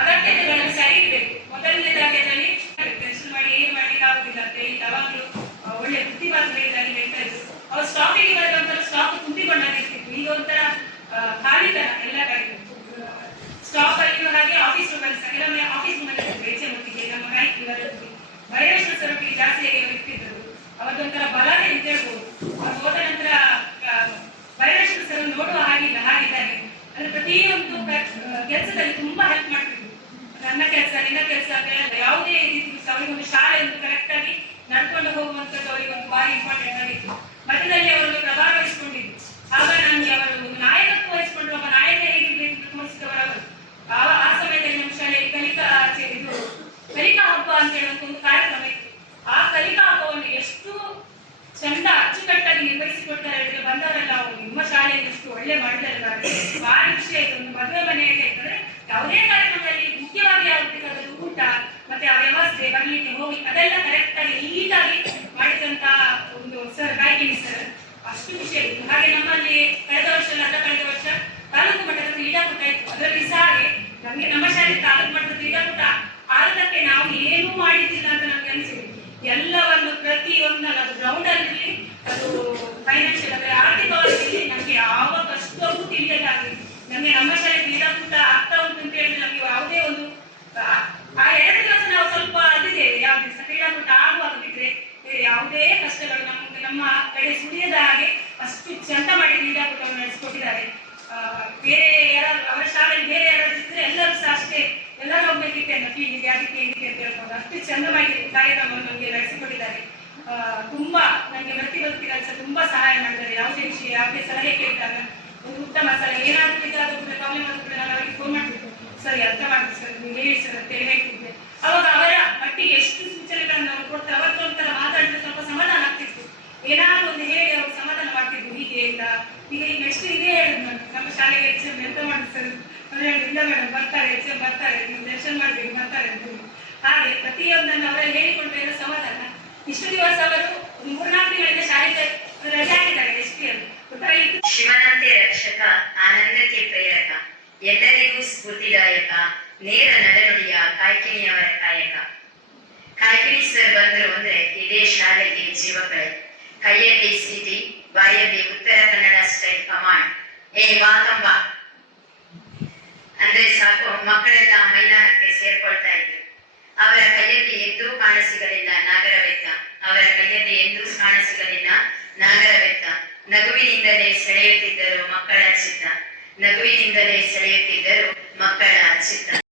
ಅಗತ್ಯತೆಗಳನ್ನು ಸರಿ ಇರಬೇಕು. ಮೊದಲನೇದಾಗಿ ಅದರಲ್ಲಿ ಟೆನ್ಷನ್ ಮಾಡಿ ಏನು ಮಾಡ್ಲಿಕ್ಕೆ ಆಗುದಿಲ್ಲ ಅಂತ ಹೇಳಿ ಯಾವಾಗಲೂ ಒಳ್ಳೆ ಬುದ್ಧಿವಾದಗಳಿಂದಾಗಿ ಹೇಳ್ತಾ ಇದ್ರು. ಅವ್ರು ಸ್ಟಾಫಿಗೆ ಬರುವಂತಹ ಸ್ಟಾಫ್ ತುಂಬಿಕೊಂಡಾಗಿರ್ತಿತ್ತು. ಈಗ ಒಂಥರ ಖಾಲಿತನ ಎಲ್ಲ ಕಡೆ ಸ್ಟಾಫ್ ಅಲ್ಲಿಯೂ ಹಾಗೆ ಆಫೀಸ್ ರೂಮಲ್ಲಿ ಕೆಲವೊಮ್ಮೆ ಆಫೀಸ್ ರೂಮಲ್ಲಿ ಹೆಚ್ಚೆ ಹೊತ್ತಿಗೆ ನಮ್ಮ ನಾಯಕಿ ಬರೋದು ಬೈರೇಶ್ವರ ಸ್ವರೂಪಿಗೆ ಜಾಸ್ತಿಯಾಗಿ ಇರ್ತಿದ್ರು. ಅವತ್ತೊಂಥರ ಬಲನೇ ಇದ್ದೇಳ್ಬೋದು. ಅವ್ರು ಹೋದ ನಂತರ ಬೈರೇಶ್ವರ ಸರ್ ನೋಡುವ ಹಾಗಿಲ್ಲ ಹಾಗಿದ್ದಾರೆ. ಅಂದ್ರೆ ಪ್ರತಿಯೊಂದು ಕೆಲಸದಲ್ಲಿ ತುಂಬಾ ಹೆಲ್ಪ್ ಮಾಡ್ತಿದ್ರು. ನನ್ನ ಕೆಲಸ ನಿನ್ನ ಕೆಲಸ ಅಂತ ಯಾವುದೇ ರೀತಿ ಅವರಿಗೊಂದು ಶಾಲೆ ಒಂದು ಕರೆಕ್ಟ್ ಆಗಿ ನಡ್ಕೊಂಡು ಹೋಗುವಂಥದ್ದು ಅವರಿಗೊಂದು ಭಾರಿ ಇಂಪಾರ್ಟೆಂಟ್ ಆಗಿತ್ತು. ಮಧ್ಯದಲ್ಲಿ ಅವರನ್ನು ಪ್ರಭಾವ ವಹಿಸಿಕೊಂಡಿದ್ರು. ಆಗ ನಮ್ಗೆ ಅವರು ಒಂದು ನಾಯಕತ್ವ ವಹಿಸಿಕೊಂಡು ಒಬ್ಬ ನಾಯಕ ಹೇಗಿರ್ಬೇಕು ಅಂತ ತೋರಿಸಿದವರು ಆ ಸಮಯದಲ್ಲಿ ನಮ್ಮ ಶಾಲೆಯಲ್ಲಿ ಕಲಿಕಾ ಹಬ್ಬ ಅಂತ ಹೇಳುವಂತ ಒಂದು ಕಾರ್ಯಕ್ರಮ ಇತ್ತು. ಆ ಕಲಿಕಾ ಹಬ್ಬವನ್ನು ಎಷ್ಟು ಚಂದ ಅಚ್ಚುಕಟ್ಟಾಗಿ ನಿರ್ವಹಿಸಿಕೊಡ್ತಾರೆ ಹೇಳಿದ್ರೆ ಬಂದವರೆಲ್ಲ ಅವರು ನಿಮ್ಮ ಶಾಲೆಯಲ್ಲಿ ಎಷ್ಟು ಒಳ್ಳೆ ಮಾಡಿದ್ದಾರೆ. ಭಾರಿ ವಿಷಯ ಇದು. ಒಂದು ಮದುವೆ ಮನೆಯಲ್ಲಿ ಇರ್ತದೆ ಯಾವುದೇ ಕಾರ್ಯಕ್ರಮದಲ್ಲಿ ಮುಖ್ಯವಾಗಿ ಆಗಬೇಕಾದ ಊಟ ಮತ್ತೆ ಆ ವ್ಯವಸ್ಥೆ ಬರ್ಲಿಕ್ಕೆ ಹೋಗಿ ಅದೆಲ್ಲ ಕರೆಕ್ಟ್ ಆಗಿ ನೀಟಾಗಿ ಮಾಡಿದಂತ ಒಂದು ಸರ್ ಗಾಯಕಿನಿ ಸರ್ ಅಷ್ಟು ವಿಷಯ ಇತ್ತು. ಹಾಗೆ ನಮ್ಮಲ್ಲಿ ಕಳೆದ ವರ್ಷ ತಾಲೂಕು ಮಟ್ಟದ ಕ್ರೀಡಾಕೂಟ ಇತ್ತು. ಅದರಲ್ಲಿ ಸಹ ಹಾಗೆ ನಮ್ಗೆ ನಮ್ಮ ಶಾಲೆ ತಾಲೂಕು ಮಟ್ಟದ ಕ್ರೀಡಾಕೂಟ ಆದಕ್ಕೆ ನಾವು ಏನೂ ಮಾಡಿದ್ದಿಲ್ಲ ಅಂತ ನಮ್ಗೆ ಅನಿಸಿದೆ. ಎಲ್ಲವನ್ನು ಪ್ರತಿಯೊಂದು ಅದು ಗ್ರೌಂಡ್ ಅಲ್ಲಿ ಅದು ಫೈನಾನ್ಷಿಯಲ್ ಅಂದ್ರೆ ಆರ್ಥಿಕವಾಗಿ ನಮ್ಗೆ ಯಾವ ಕಷ್ಟವೂ ತಿಳಿಯಲಾಗಿದೆ. ನಮ್ಗೆ ನಮ್ಮ ಶಾಲೆ ಕ್ರೀಡಾಕೂಟ ಆಗ್ತಾ ಉಂಟು ಅಂತ ಹೇಳಿದ್ರೆ ನಮ್ಗೆ ಯಾವುದೇ ಒಂದು ಆ 2 ದಿವಸ ನಾವು ಸ್ವಲ್ಪ ಅದಿದ್ದೇವೆ. ಯಾವ ದಿವಸ ಕ್ರೀಡಾಕೂಟ ಆಗುವಾಗ ಬಿಟ್ರೆ ಯಾವುದೇ ಕಷ್ಟಗಳು ನಮ್ಮ ಕಡೆ ಸುಳಿಯದ ಹಾಗೆ ಅಷ್ಟು ಚಂದ ಮಾಡಿ ಕ್ರೀಡಾಕೂಟವನ್ನು ನಡೆಸಿಕೊಟ್ಟಿದ್ದಾರೆ. ಬೇರೆ ಯಾರಾದ್ರು ಅವರ ಶಾಲೆಯಲ್ಲಿ ಬೇರೆ ಯಾರಾದ್ರೂ ಇದ್ರೆ ಎಲ್ಲರೂ ಸಹ ಅಷ್ಟೇ ಎಲ್ಲರೂ ಹೋಗ್ಬೇಕಿತ್ತೆ ಅಂತ ಫೀಲ್ಡ್ಗೆ ಅದಕ್ಕೆ ಇದಕ್ಕೆ ಅಂತ ಹೇಳ್ಬೋದು. ಅಷ್ಟು ಚಂದವಾಗಿ ಕಾರ್ಯಕ್ರಮವನ್ನು ನಮಗೆ ನಡೆಸಿಕೊಟ್ಟಿದ್ದಾರೆ. ತುಂಬಾ ನನಗೆ ವೃತ್ತಿ ಕೆಲಸ ತುಂಬಾ ಸಹಾಯ ಮಾಡಿದ್ದಾರೆ. ಯಾವುದೇ ವಿಷಯ ಯಾವುದೇ ಸಲಹೆ ಕೇಳಿದಾಗ ಒಂದು ಉತ್ತಮ ಸಲಹೆ ಏನಾದರೂ ಇದಾದ್ರೂ ಕೂಡ ಪ್ರಾಬ್ಲಮ್ ಆದ್ರೂ ಕೂಡ ನಾನು ಅವರಿಗೆ ಫೋನ್ ಮಾಡ್ತಿದ್ದೆ. ಸರಿ ಅರ್ಥ ಮಾಡ್ತೀವಿ ಸರ್ ನೀವು ಹೇಳಿ ಸರ್ ಅಂತ ಹೇಳ್ತಿದ್ದೆ. ಅವಾಗ ಅವರ ಮಟ್ಟಿಗೆ ಎಷ್ಟು ಸೂಚನೆಗಳನ್ನು ಅವರು ಕೊಡ್ತಾರೆ. ಅವತ್ತೊಂಥರ ಮಾತಾಡಿದ್ರೆ ಸ್ವಲ್ಪ ಸಮಾಧಾನ ಆಗ್ತಿತ್ತು. ಏನಾದ್ರು ಒಂದು ಹೇಳಿ ಅವರು ಸಮಾಧಾನ ಮಾಡ್ತಿದ್ರು. ಹೀಗೆ ಇಲ್ಲ ಈಗ ನೆಕ್ಸ್ಟ್ ಇದೇ ಹೇಳಿದ್ರು ನಮ್ಮ ಶಾಲೆಗೆ ಎಕ್ಸಾಮ್ ಎಂತ ಮಾಡಿ ಸರ್ ಅಂದ್ರೆ ಇಲ್ಲ ಮೇಡಮ್ ಬರ್ತಾರೆ ಎಕ್ಸಾಮ್ ಬರ್ತಾರೆ ನೀವು ದರ್ಶನ ಮಾಡ್ಬೇಕು ಬರ್ತಾರೆ ಅಂತ. ಹಾಗೆ ಪ್ರತಿಯೊಂದನ್ನು ಅವರೇ ಹೇಳಿಕೊಂಡ್ರೆ ಸಮಾಧಾನ. ಇಷ್ಟು ದಿವಸ ಅವರು 3-4 ದಿನಗಳಿಂದ ಶಾಲೆಗೆ ರಜೆ ಆಗಿದ್ದಾರೆ ಎಸ್ಪಿಯಲ್ಲಿ. ಶಿವನಂತೆ ರಕ್ಷಕ, ಆನಂದಕ್ಕೆ ಪ್ರೇರಕ, ಎಲ್ಲರಿಗೂ ಸ್ಫೂರ್ತಿದಾಯಕ, ನೇರ ನಡೆನುಡಿಯ ಕಾಯ್ಕಿಣಿಯವರ ಕಾಯಕ. ಕಾಯ್ಕಿಣಿ ಸರ್ ಬಂದರು ಅಂದ್ರೆ ಇದೇ ಶಾಲೆಗೆ ಜೀವಕಳೆ. ಕೈಯಲ್ಲಿ ಸಿಟಿ, ಬಾಯಲ್ಲಿ ಉತ್ತರ ಕನ್ನಡ ಸ್ಟೈಲ್ ಕಮಾಂಡ್. ವಾಕಂಬ ಅಂದ್ರೆ ಸಾಕು ಮಕ್ಕಳೆಲ್ಲ ಮೈದಾನಕ್ಕೆ ಸೇರ್ಕೊಳ್ತಾ ಇದ್ರು. ಅವರ ಕೈಯಲ್ಲಿ ಎಂದೂ ಕಾಣಸಿಗಲಿಲ್ಲ ನಾಗರವೆತ್ತ. ಅವರ ಕೈಯಲ್ಲಿ ಎಂದೂ ಕಾಣಸಿಗಲಿಲ್ಲ ನಾಗರವೆತ್ತ. ನಗುವಿನಿಂದಲೇ ಸೆಳೆಯುತ್ತಿದ್ದರು ಮಕ್ಕಳ ಚಿತ್ತ. ನಗುವಿನಿಂದಲೇ ಸೆಳೆಯುತ್ತಿದ್ದರು ಮಕ್ಕಳ ಚಿತ್ತ.